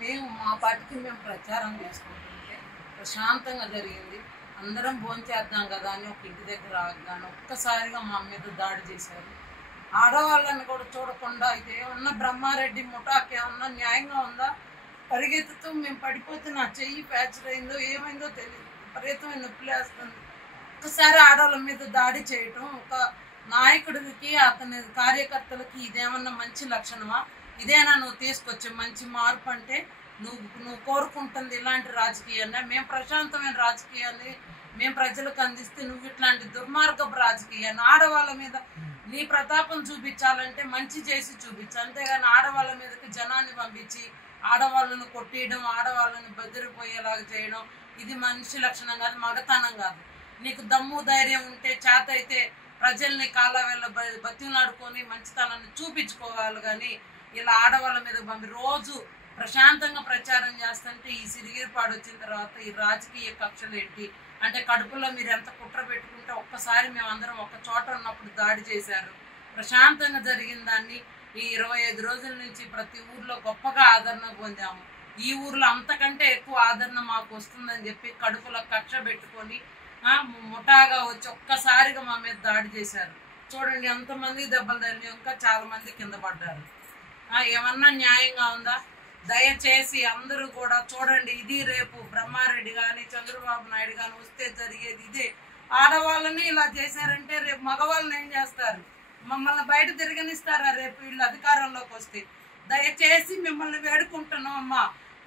మేము మా పార్టీకి మేము ప్రచారం చేసుకుంటుంటే ప్రశాంతంగా జరిగింది. అందరం భోంచేద్దాం కదా అని ఒక ఇంటి దగ్గర ఆగాను. ఒక్కసారిగా మా మీద దాడి చేశారు. ఆడవాళ్ళని కూడా చూడకుండా ఇది ఏమన్నా బ్రహ్మారెడ్డి ముఠాకి ఏమన్నా న్యాయంగా ఉందా? పరిగెత్తుతూ మేము పడిపోతే నా చెయ్యి ఫ్రాక్చర్ అయిందో ఏమైందో తెలియదు, విపరీతమైన నొప్పులు వేస్తుంది. ఒక్కసారి ఆడవాళ్ళ మీద దాడి చేయటం ఒక నాయకుడికి అతని కార్యకర్తలకి ఇదేమన్నా మంచి లక్షణమా? ఇదేనా నువ్వు తీసుకొచ్చే మంచి మార్పు అంటే? నువ్వు కోరుకుంటుంది ఇలాంటి రాజకీయాన్ని? మేము ప్రశాంతమైన రాజకీయాన్ని మేము ప్రజలకు అందిస్తే నువ్వు ఇట్లాంటి దుర్మార్గపు రాజకీయాన్ని ఆడవాళ్ళ మీద నీ ప్రతాపం చూపించాలంటే మంచి చేసి చూపించు, అంతేగాని ఆడవాళ్ళ మీదకి జనాన్ని పంపించి ఆడవాళ్ళను కొట్టేయడం, ఆడవాళ్ళని బెదిరిపోయేలాగా చేయడం ఇది మనిషి లక్షణం కాదు, మగతనం కాదు. నీకు దమ్ము ధైర్యం ఉంటే చేత అయితే ప్రజల్ని కాళ్ళవేళ్ళ బతిలాడుకొని మంచితనాన్ని చూపించుకోవాలి. కానీ ఇలా ఆడవాళ్ళ మీద పంపి రోజు ప్రశాంతంగా ప్రచారం చేస్తుంటే ఈ సిరిగిరిపాడు వచ్చిన తర్వాత ఈ రాజకీయ కక్షలు ఏంటి అంటే కడుపులో మీరు ఎంత కుట్ర పెట్టుకుంటే ఒక్కసారి మేమందరం ఒక చోట ఉన్నప్పుడు దాడి చేశారు. ప్రశాంతంగా జరిగిన దాన్ని ఈ 25 రోజుల నుంచి ప్రతి ఊర్లో గొప్పగా ఆదరణ పొందాము. ఈ ఊర్లో అంతకంటే ఎక్కువ ఆదరణ మాకు వస్తుందని చెప్పి కడుపులో కక్ష పెట్టుకొని ముఠాగా వచ్చి ఒక్కసారిగా మా మీద దాడి చేశారు. చూడండి ఎంతమంది దెబ్బలు తగిలి ఇంకా చాలా మంది కింద పడ్డారు. ఏమన్నా న్యాయంగా ఉందా? దయచేసి అందరూ కూడా చూడండి, ఇది రేపు బ్రహ్మారెడ్డి కానీ చంద్రబాబు నాయుడు కానీ వస్తే జరిగేది ఇదే. ఆడవాళ్ళని ఇలా చేశారంటే రేపు మగవాళ్ళని ఏం చేస్తారు? మమ్మల్ని బయట తిరగనిస్తారా రేపు వీళ్ళు అధికారంలోకి వస్తే? దయచేసి మిమ్మల్ని వేడుకుంటున్నాం అమ్మా,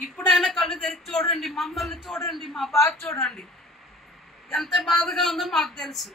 ఇప్పుడైనా కళ్ళు తెరిచి చూడండి, మమ్మల్ని చూడండి, మా బాధ చూడండి. ఎంత బాధగా ఉందో మాకు తెలుసు.